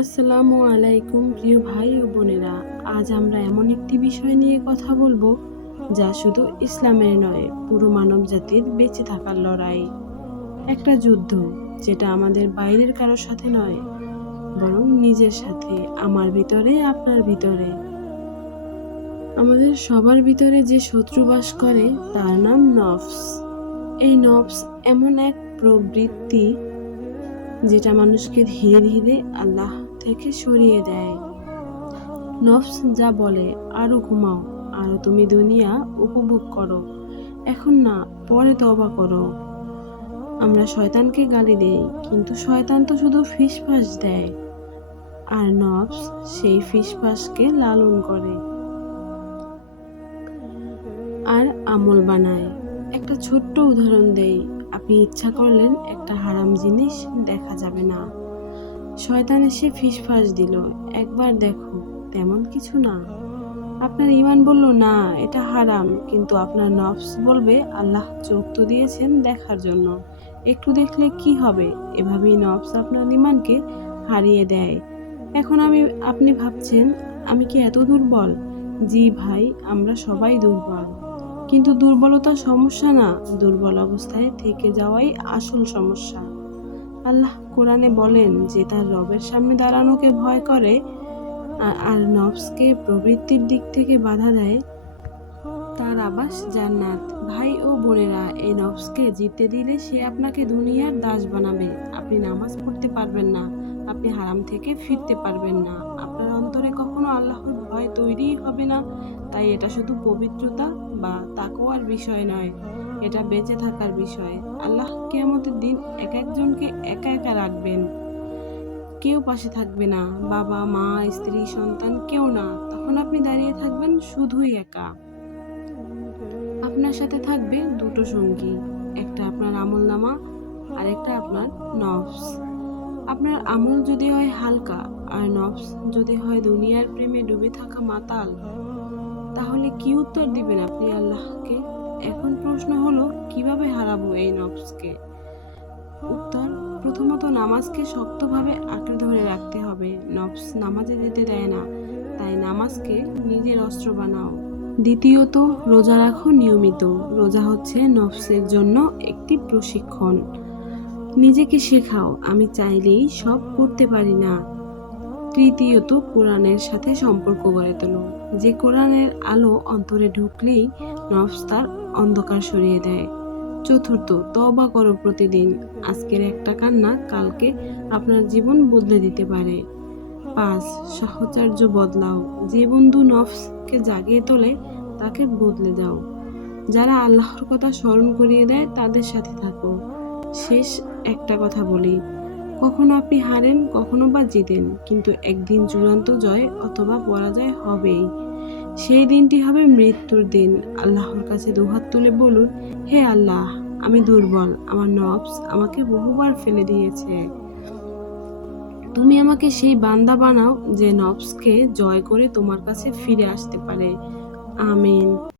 আসসালামু আলাইকুম প্রিয় ভাই ও বোনেরা। আজ আমরা এমন একটি বিষয় নিয়ে কথা বলবো যা শুধু ইসলামের নয়, পুরো মানবজাতির বেঁচে থাকার লড়াই। একটা যুদ্ধ যেটা আমাদের বাইরের কারোর সাথে নয়, বরং নিজের সাথে, আমার ভিতরে, আপনার ভিতরে। আমাদের সবার ভিতরে যে শত্রু বাস করে তার নাম নফস। এই নফস এমন এক প্রবৃত্তি যেটা মানুষকে ধীরে ধীরে আল্লাহ থেকে সরিয়ে দেয়। নফস যা বলে, আরো ঘুমাও, আরো তুমি দুনিয়া উপভোগ করো, এখন না, পরে তওবা করো। আমরা শয়তানকে গালি দেই, কিন্তু শয়তান তো শুধু ফিসফাস দেয়, আর নফস সেই ফিসফাসকে লালন করে আর আমল বানায়। একটা ছোট্ট উদাহরণ দেই। আপনি ইচ্ছা করলেন একটা হারাম জিনিস দেখা যাবে না, শয়তান এসে ফিসফাস দিল, একবার দেখো, তেমন কিছু না। আপনার ঈমান বলল না, এটা হারাম, কিন্তু আপনার নফস বলবে আল্লাহ চোখ তো দিয়েছেন দেখার জন্য, একটু দেখলে কি হবে। এভাবেই নফস আপনার ঈমানকে হারিয়ে দেয়। এখন আপনি ভাবছেন, আমি কি এত দুর্বল? জি ভাই, আমরা সবাই দুর্বল, কিন্তু দুর্বলতা সমস্যা না, দুর্বল অবস্থায় থেকে যাওয়াই আসল সমস্যা। আল্লাহ কোরআনে বলেন যে তার রবের সামনে দাঁড়ানোকে ভয় করে আর নফসকে প্রবৃত্তির দিক থেকে বাধা দেয়, তার আবাস জান্নাত। ভাই ও বোনেরা, এই নফসকে জিততে দিলে সে আপনাকে দুনিয়ার দাস বানাবে। আপনি নামাজ পড়তে পারবেন না, আপনি হারাম থেকে ফিরতে পারবেন না, আপনার অন্তরে কখনো আল্লাহর ভয় তৈরিই হবে না। তাই এটা শুধু পবিত্রতা বা তাকওয়ার বিষয় নয়, এটা বেঁচে থাকার বিষয়। আল্লাহ কিয়ামতের দিন এক একজনকে একা একা রাখবেন, কেউ পাশে থাকবে না, বাবা মা স্ত্রী সন্তান কেউ না। তখন আপনি দাঁড়িয়ে থাকবেন শুধুই একা। আপনার সাথে থাকবে দুটো সঙ্গী, একটা আপনার আমলনামা আর একটা আপনার নফস। আপনার আমল যদি হয় হালকা আর নফস যদি হয় দুনিয়ার প্রেমে ডুবে থাকা মাতাল, তাহলে কি উত্তর দিবেন আপনি আল্লাহকে? এখন প্রশ্ন হলো, কিভাবে হারাবো এই নফসকে? উত্তর, প্রথমত নামাজকে শক্তভাবে আঁকড়ে ধরে রাখতে হবে। নফস নামাজে যেতে দেয় না, তাই নামাজকে নিজের অস্ত্র বানাও। দ্বিতীয়ত, রোজা রাখো নিয়মিত। রোজা হচ্ছে নফসের জন্য একটি প্রশিক্ষণ। নিজেকে শেখাও, আমি চাইলেই সব করতে পারি না। তৃতীয়ত, কোরআনের সাথে সম্পর্ক গড়ে তোলো। যে কোরআনের আলো অন্তরে ঢুকলেই নফস তার অন্ধকার সরিয়ে দেয়। চতুর্থ, তওবা করো প্রতিদিন। আজকের একটা কান্না কালকে আপনার জীবন বদলে দিতে পারে। 5, সাহচর্য বদলাও। যে বন্ধু নফসকে জাগিয়ে তোলে তাকে বদলে দাও। যারা আল্লাহর কথা স্মরণ করিয়ে দেয় তাদের সাথে থাকো। শেষ একটা কথা বলি, কখনো আপনি হারেন, কখনো বা জিতেন, কিন্তু একদিন চূড়ান্ত জয় অথবা পরাজয় হবেই। সেই দিনটি হবে মৃত্যুর দিন। আল্লাহর কাছে দুহাত তুলে বলুন, হে আল্লাহ, আমি দুর্বল, আমার নফস আমাকে বহুবার ফেলে দিয়েছে, তুমি আমাকে সেই বান্দা বানাও যে নফসকে জয় করে তোমার কাছে ফিরে আসতে পারে। আমিন।